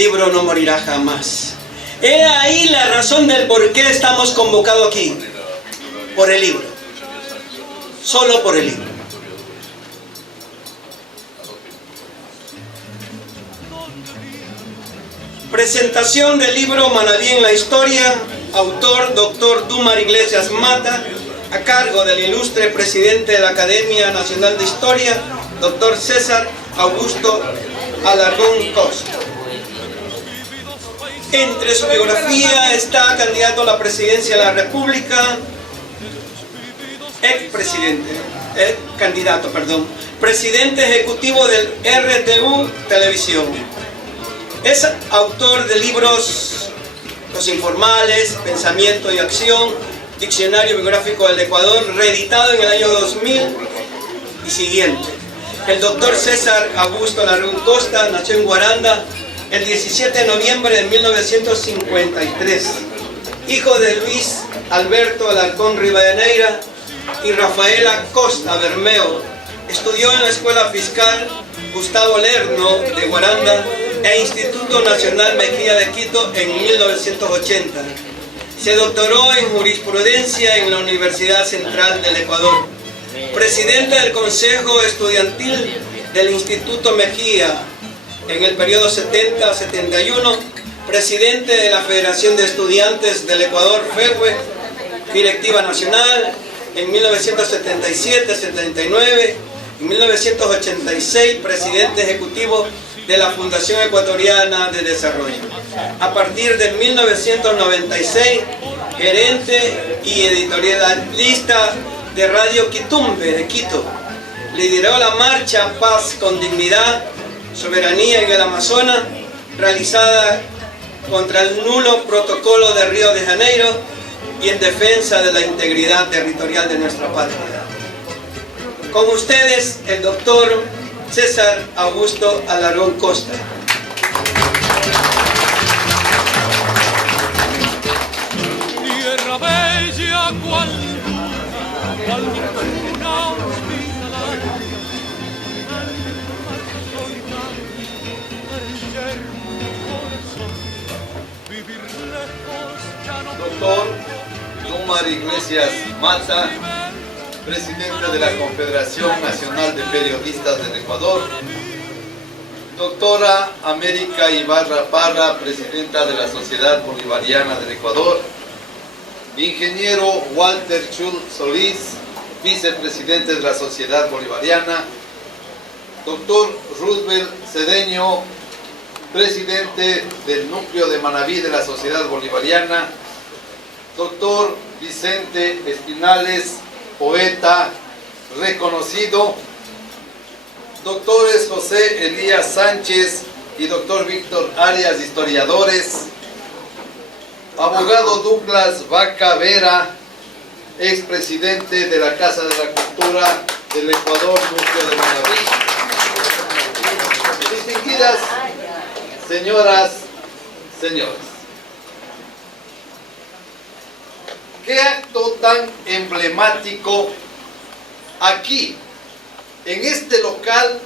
libro no morirá jamás. He ahí la razón del por qué estamos convocados aquí. Por el libro. Solo por el libro. Presentación del libro Manabí en la historia. Autor, doctor Dumar Iglesias Mata, a cargo del ilustre presidente de la Academia Nacional de Historia, doctor César Augusto Alarcón Costa. Entre su biografía está candidato a la presidencia de la República, presidente ejecutivo del RTU Televisión. Es autor de libros Los Informales, Pensamiento y Acción, Diccionario Biográfico del Ecuador, reeditado en el año 2000 y siguiente. El doctor César Augusto Alarcón Costa nació en Guaranda el 17 de noviembre de 1953, hijo de Luis Alberto Alarcón Rivadeneira y Rafaela Costa Bermeo. Estudió en la Escuela Fiscal Gustavo Lerno de Guaranda e Instituto Nacional Mejía de Quito en 1980. Se doctoró en jurisprudencia en la Universidad Central del Ecuador. Presidente del Consejo Estudiantil del Instituto Mejía en el periodo 70-71, presidente de la Federación de Estudiantes del Ecuador, FEUE, directiva nacional en 1977-79, en 1986, presidente ejecutivo de la Fundación Ecuatoriana de Desarrollo. A partir de 1996, gerente y editorialista de Radio Quitumbe de Quito. Lideró la marcha Paz con Dignidad, Soberanía en el Amazonas, realizada contra el nulo protocolo de Río de Janeiro y en defensa de la integridad territorial de nuestra patria. Con ustedes, el doctor César Augusto Alarcón Costa. Tierra bella cual luna hospitalaria, Doctor Dumar Iglesias Mata, presidente de la Confederación Nacional de Periodistas del Ecuador. Doctora América Ibarra Parra, presidenta de la Sociedad Bolivariana del Ecuador. Ingeniero Walter Chul Solís, vicepresidente de la Sociedad Bolivariana. Doctor Roosevelt Cedeño, presidente del núcleo de Manabí de la Sociedad Bolivariana. Doctor Vicente Espinales, poeta reconocido. Doctores José Elías Sánchez y doctor Víctor Arias, historiadores. Abogado Douglas Vaca Vera, expresidente de la Casa de la Cultura del Ecuador, núcleo de Manabí. Distinguidas señoras, señores. Qué acto tan emblemático aquí, en este local,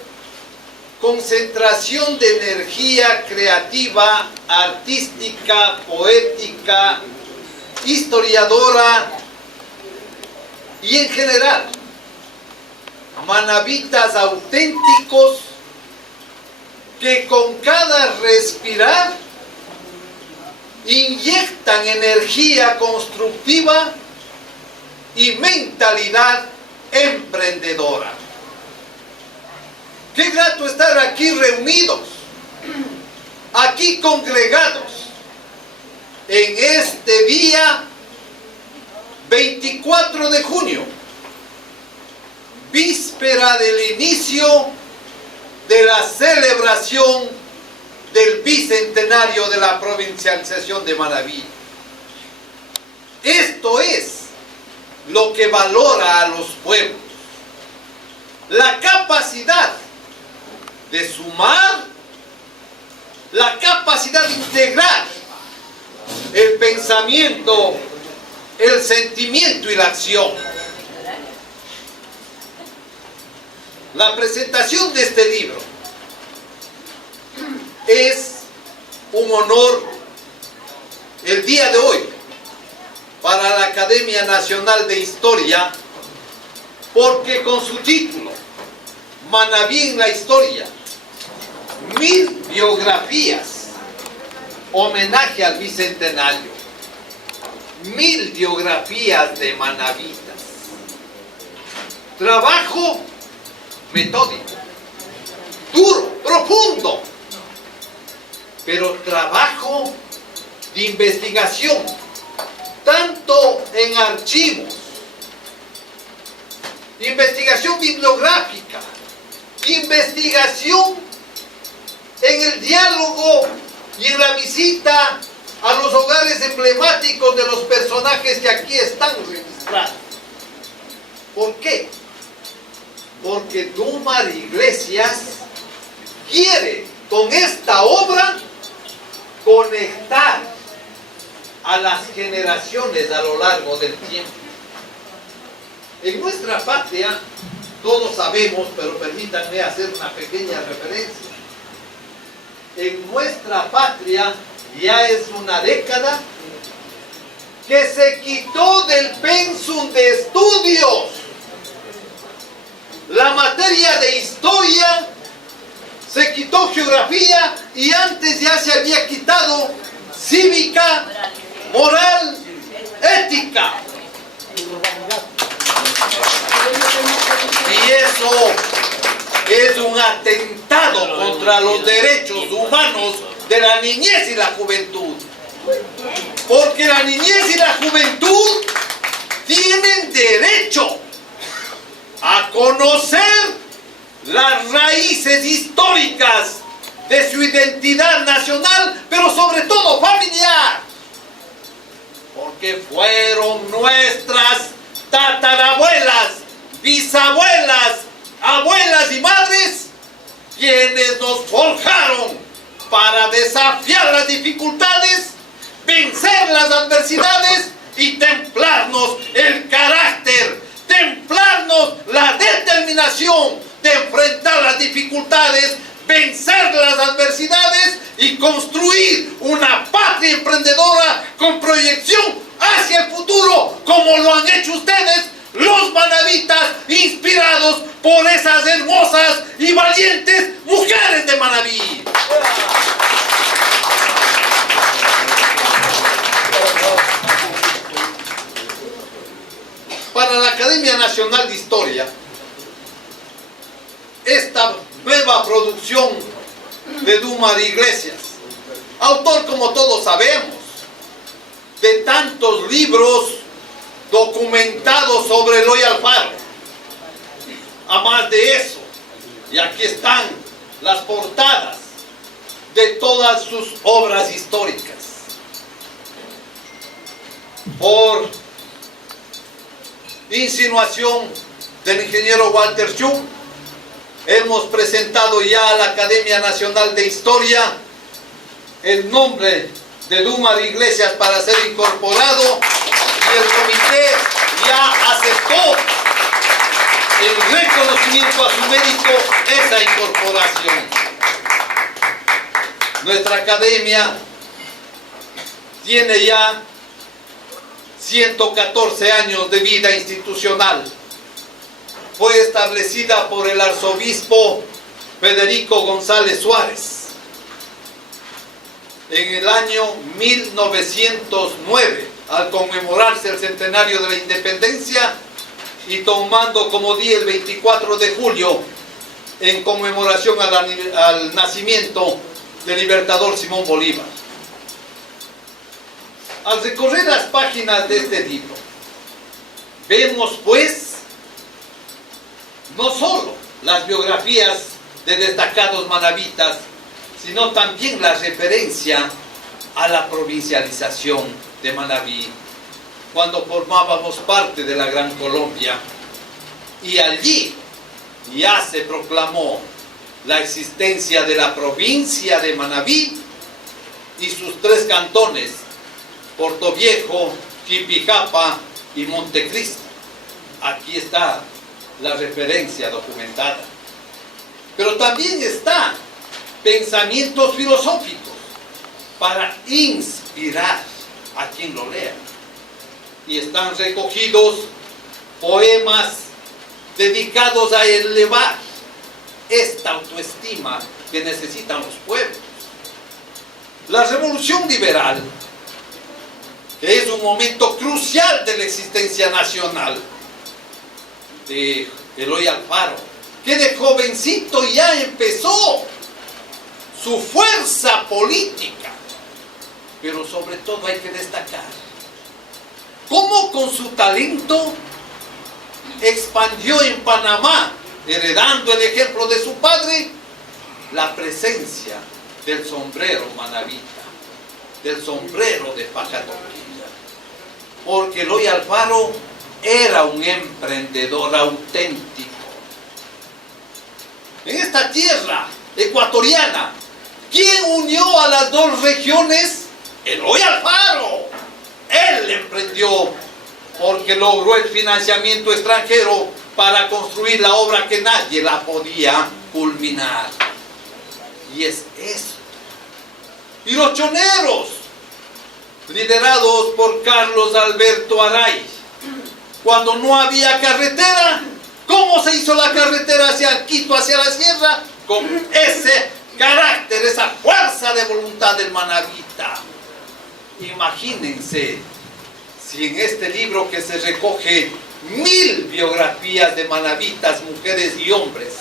concentración de energía creativa, artística, poética, historiadora y en general, manabitas auténticos que con cada respirar inyectan energía constructiva y mentalidad emprendedora. Qué grato estar aquí reunidos, aquí congregados, en este día 24 de junio, víspera del inicio de la celebración del bicentenario de la provincialización de Manabí. Esto es lo que valora a los pueblos: la capacidad de sumar, la capacidad de integrar el pensamiento, el sentimiento y la acción. La presentación de este libro es un honor el día de hoy para la Academia Nacional de Historia, porque con su título, Manabí en la Historia, 1000 biografías, homenaje al Bicentenario, 1000 biografías de manabitas, trabajo metódico, duro, profundo, pero trabajo de investigación, tanto en archivos, investigación bibliográfica, investigación en el diálogo y en la visita a los hogares emblemáticos de los personajes que aquí están registrados. ¿Por qué? Porque Dúmar Iglesias quiere con esta obra conectar a las generaciones a lo largo del tiempo. En nuestra patria, todos sabemos, pero permítanme hacer una pequeña referencia. En nuestra patria ya es una década que se quitó del pensum de estudios la materia de historia, se quitó geografía y antes ya se había quitado cívica, moral, ética. Y eso es un atentado contra los derechos humanos de la niñez y la juventud. Porque la niñez y la juventud tienen derecho a conocer las raíces históricas de su identidad nacional, pero sobre todo familiar. Porque fueron nuestras tatarabuelas, bisabuelas, abuelas y madres quienes nos forjaron para desafiar las dificultades, vencer las adversidades y templarnos el carácter, templarnos la determinación de enfrentar las dificultades, vencer las adversidades y construir una patria emprendedora con proyección hacia el futuro, como lo han hecho ustedes, los manabitas, inspirados por esas hermosas y valientes mujeres de Manabí. Para la Academia Nacional de Historia, esta nueva producción de Dúmar Iglesias, autor, como todos sabemos, de tantos libros documentados sobre Eloy Alfaro. A más de eso, y aquí están las portadas de todas sus obras históricas. Por insinuación del ingeniero Walter Schuh, hemos presentado ya a la Academia Nacional de Historia el nombre de Dúmar Iglesias para ser incorporado, y el comité ya aceptó el reconocimiento a su mérito, esa incorporación. Nuestra academia tiene ya 114 años de vida institucional. Fue establecida por el arzobispo Federico González Suárez en el año 1909, al conmemorarse el centenario de la independencia y tomando como día el 24 de julio en conmemoración al nacimiento del libertador Simón Bolívar. Al recorrer las páginas de este libro, vemos pues no solo las biografías de destacados manabitas, sino también la referencia a la provincialización de Manabí, cuando formábamos parte de la Gran Colombia, y allí ya se proclamó la existencia de la provincia de Manabí y sus 3 cantones, Portoviejo, Quipijapa y Montecristi. Aquí está la referencia documentada. Pero también está pensamientos filosóficos para inspirar a quien lo lea. Y están recogidos poemas dedicados a elevar esta autoestima que necesitan los pueblos. La revolución liberal, que es un momento crucial de la existencia nacional, de Eloy Alfaro, que de jovencito ya empezó su fuerza política, pero sobre todo hay que destacar cómo con su talento expandió en Panamá, heredando el ejemplo de su padre, la presencia del sombrero manabita, del sombrero de paja toquilla, porque Eloy Alfaro era un emprendedor auténtico. En esta tierra ecuatoriana, ¿quién unió a las dos regiones? Eloy Alfaro. Él emprendió porque logró el financiamiento extranjero para construir la obra que nadie la podía culminar. Y es eso. Y los choneros, liderados por Carlos Alberto Aray, cuando no había carretera, ¿cómo se hizo la carretera hacia Quito, hacia la sierra? Con ese carácter, esa fuerza de voluntad del manabita. Imagínense si en este libro que se recoge 1000 biografías de manabitas, mujeres y hombres,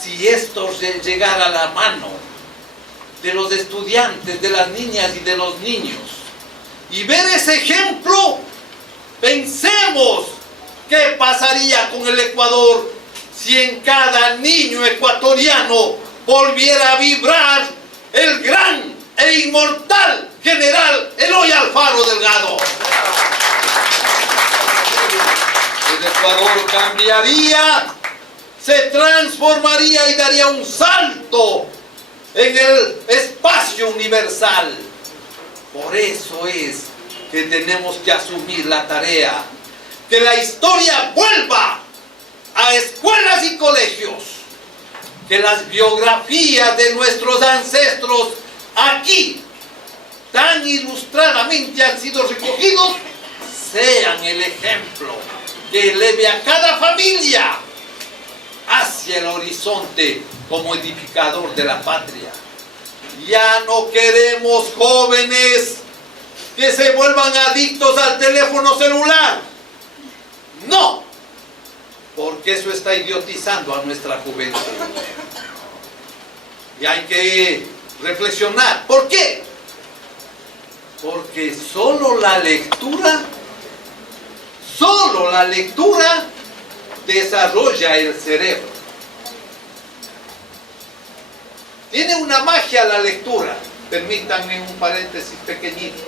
si esto llegara a la mano de los estudiantes, de las niñas y de los niños, y ver ese ejemplo, pensemos qué pasaría con el Ecuador si en cada niño ecuatoriano volviera a vibrar el gran e inmortal general Eloy Alfaro Delgado. El Ecuador cambiaría, se transformaría y daría un salto en el espacio universal. Por eso es que tenemos que asumir la tarea, que la historia vuelva a escuelas y colegios, que las biografías de nuestros ancestros aquí tan ilustradamente han sido recogidos, sean el ejemplo que eleve a cada familia hacia el horizonte como edificador de la patria. Ya no queremos jóvenes que se vuelvan adictos al teléfono celular. No, porque eso está idiotizando a nuestra juventud. Y hay que reflexionar. ¿Por qué? Porque solo la lectura desarrolla el cerebro. Tiene una magia la lectura. Permítanme un paréntesis pequeñito.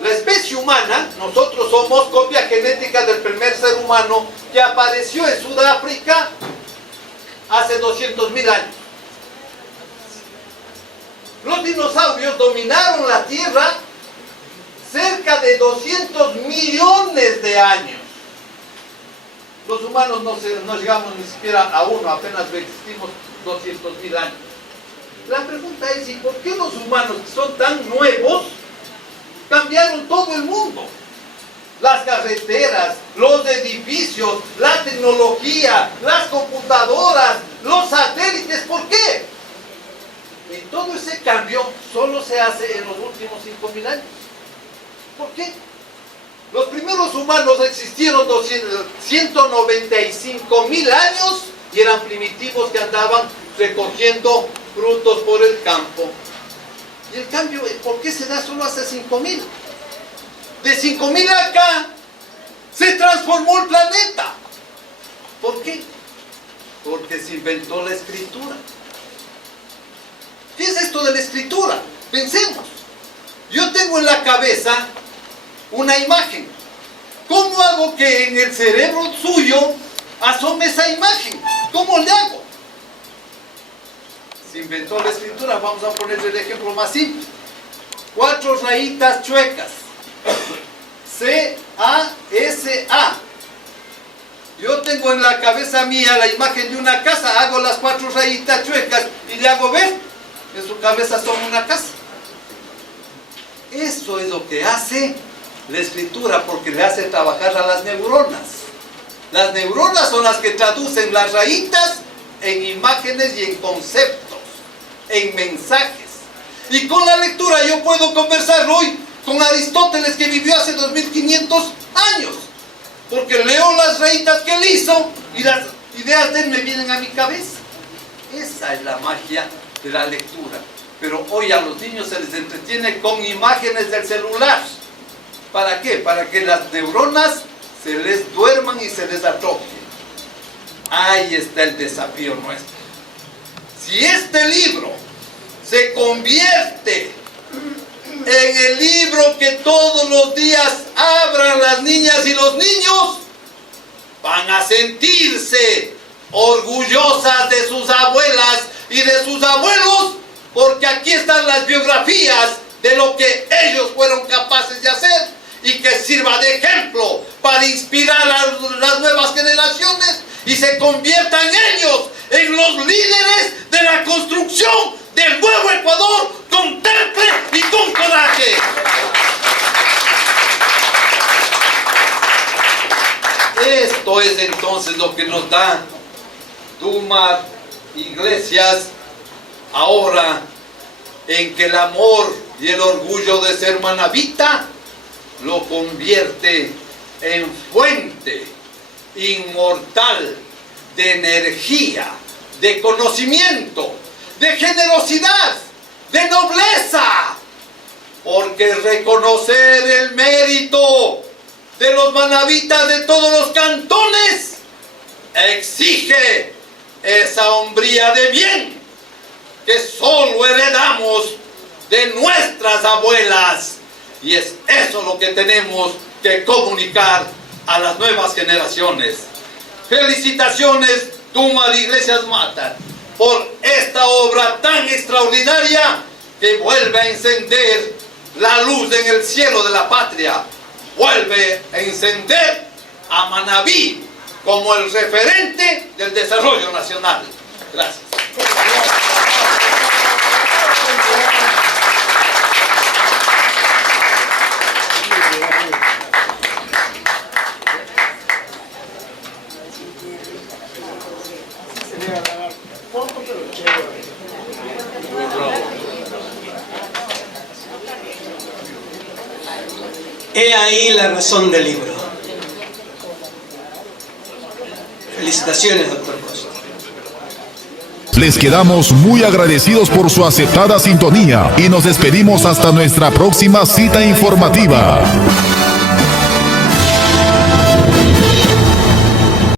La especie humana, nosotros somos copia genética del primer ser humano que apareció en Sudáfrica hace 200.000 años. Los dinosaurios dominaron la Tierra cerca de 200 millones de años. Los humanos no llegamos ni siquiera a uno, apenas existimos 200.000 años. La pregunta es, ¿y por qué los humanos, que son tan nuevos, cambiaron todo el mundo? Las carreteras, los edificios, la tecnología, las computadoras, los satélites, ¿por qué? Y todo ese cambio solo se hace en los últimos 5.000 años. ¿Por qué? Los primeros humanos existieron 195.000 años y eran primitivos que andaban recogiendo frutos por el campo. Y el cambio, ¿por qué se da solo hace 5.000? De 5.000 acá se transformó el planeta. ¿Por qué? Porque se inventó la escritura. ¿Qué es esto de la escritura? Pensemos. Yo tengo en la cabeza una imagen. ¿Cómo hago que en el cerebro suyo asome esa imagen? ¿Cómo le hago? Se inventó la escritura. Vamos a poner el ejemplo más simple. 4 rayitas chuecas. C-A-S-A. Yo tengo en la cabeza mía la imagen de una casa. Hago las 4 rayitas chuecas y le hago ver en su cabeza son una casa. Eso es lo que hace la escritura, porque le hace trabajar a las neuronas. Las neuronas son las que traducen las rayitas en imágenes y en conceptos, en mensajes. Y con la lectura yo puedo conversar hoy con Aristóteles, que vivió hace 2500 años, porque leo las rayitas que él hizo y las ideas de él me vienen a mi cabeza. Esa es la magia de la lectura. Pero hoy a los niños se les entretiene con imágenes del celular. ¿Para qué? Para que las neuronas se les duerman y se les atrofien. Ahí está el desafío nuestro. Si este libro se convierte en el libro que todos los días abran las niñas y los niños, van a sentirse orgullosas de sus abuelas y de sus abuelos, porque aquí están las biografías de lo que ellos fueron capaces de hacer, y que sirva de ejemplo para inspirar a las nuevas generaciones y se conviertan ellos en los líderes de la construcción del nuevo Ecuador con temple y con coraje. Esto es entonces lo que nos da Dumar Iglesias ahora, en que el amor y el orgullo de ser manabita lo convierte en fuente inmortal de energía, de conocimiento, de generosidad, de nobleza, porque reconocer el mérito de los manabitas de todos los cantones exige esa hombría de bien que solo heredamos de nuestras abuelas, y es eso lo que tenemos que comunicar a las nuevas generaciones. Felicitaciones, Dumar Iglesias Mata, por esta obra tan extraordinaria que vuelve a encender la luz en el cielo de la patria, vuelve a encender a Manabí como el referente del desarrollo nacional. Gracias. He ahí la razón del libro. Felicitaciones, doctor Costa. Les quedamos muy agradecidos por su aceptada sintonía y nos despedimos hasta nuestra próxima cita informativa.